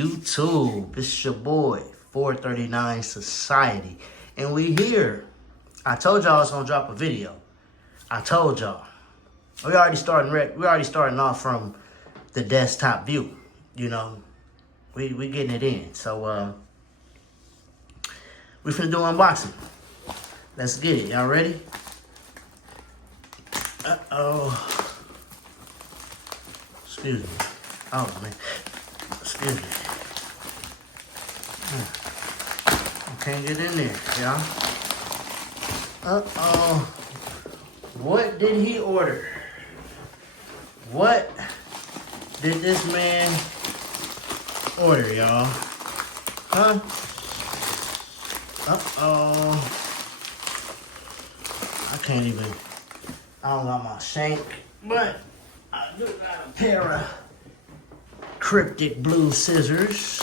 YouTube? It's your boy, 439 Society. And we here. I told y'all I was gonna drop a video. I told y'all. We already starting off from the desktop view. You know. We getting it in. So we finna do unboxing. Let's get it. Y'all ready? Uh-oh. Excuse me. Oh, man. Excuse me. I can't get in there, y'all. Uh-oh. What did he order? What did this man order, y'all? Huh? Uh-oh. I can't even... I don't got my shank, but I do got a pair of cryptic blue scissors.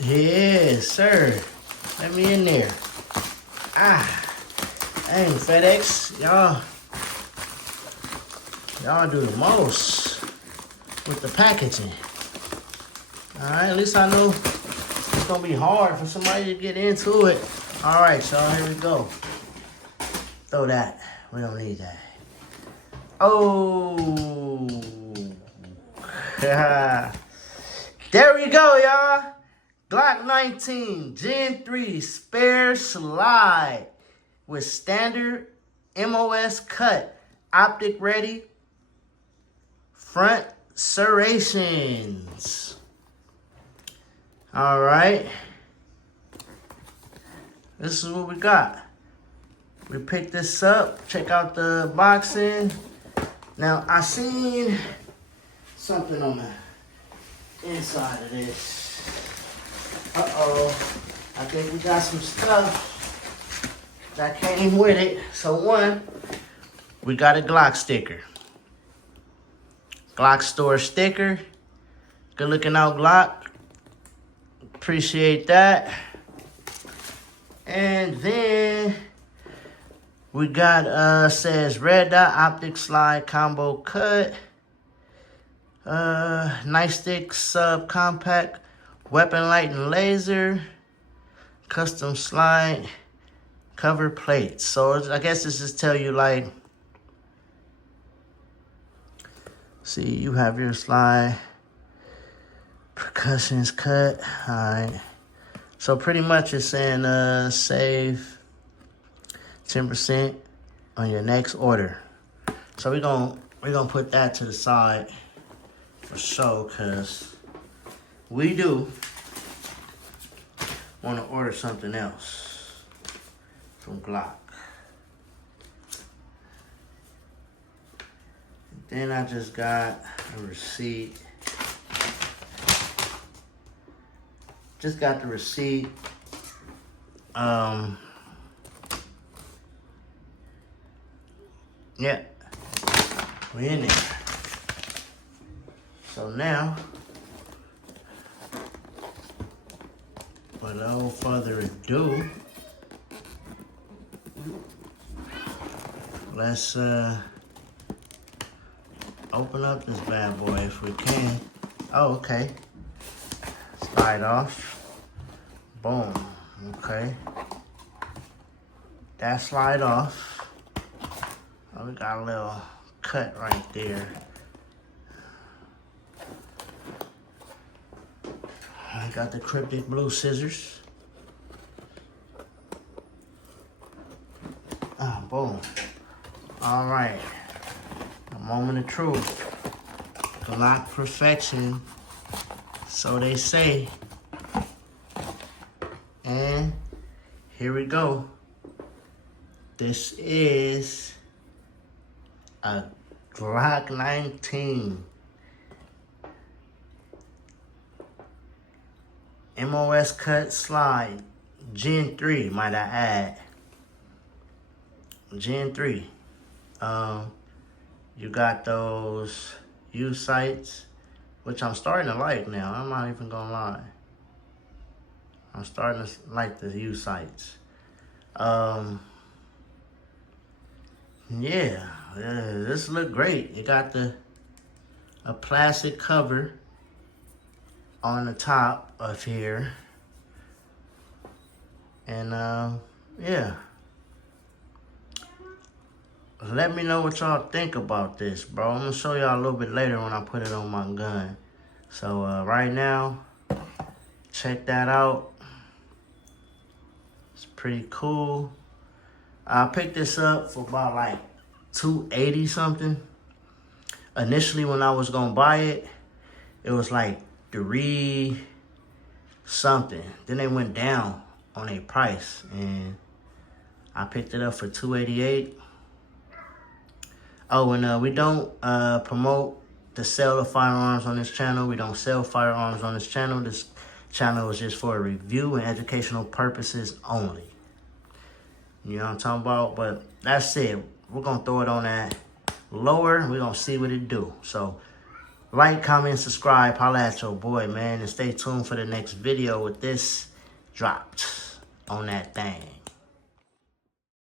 Yes, sir. Let me in there. Dang, FedEx, y'all do the most with the packaging. All right, at least I know it's gonna be hard for somebody to get into it. All right, y'all, here we go. Throw that. We don't need that. Oh. There we go, y'all. Glock 19 Gen 3 spare slide with standard MOS cut, optic ready, front serrations. All right. This is what we got. We picked this up. Check out the boxing. Now, I seen something on the inside of this. Uh-oh. I think we got some stuff that came with it. So, one, we got a Glock sticker. Glock store sticker. Good looking out, Glock. Appreciate that. And then we got, says red dot optic slide combo cut. Nightstick sub compact weapon light and laser. Custom slide cover plates. So I guess this just tell you like, see, you have your slide percussions cut. All right. So pretty much it's saying save 10% on your next order. So we're gonna put that to the side for sure, cause we do want to order something else from Glock. Then I just got a receipt. Just got the receipt. Yeah, we in there. So now, without further ado, let's open up this bad boy if we can. Oh, okay. Slide off. Boom. Okay. That slide off. Oh, we got a little cut right there. I got the cryptic blue scissors. Boom. All right. A moment of truth. Glock perfection. So they say. And here we go. This is a Glock 19 MOS cut slide Gen 3, might I add. Gen 3. You got those U sights, which I'm starting to like now. I'm not even gonna lie. I'm starting to like the U sights. Yeah, this look great. You got a plastic cover on the top of here. And yeah. Let me know what y'all think about this, bro. I'm gonna show y'all a little bit later when I put it on my gun. So right now, check that out. It's pretty cool. I picked this up for about like $280 something. Initially, when I was gonna buy it, it was like $3 something. Then they went down on a price, and I picked it up for $288. Oh, and we don't promote the sale of firearms on this channel. We don't sell firearms on this channel. This channel is just for review and educational purposes only. You know what I'm talking about? But that's it. We're going to throw it on that lower. We're going to see what it do. So, like, comment, subscribe. Holla at your boy, man. And stay tuned for the next video with this dropped on that thing.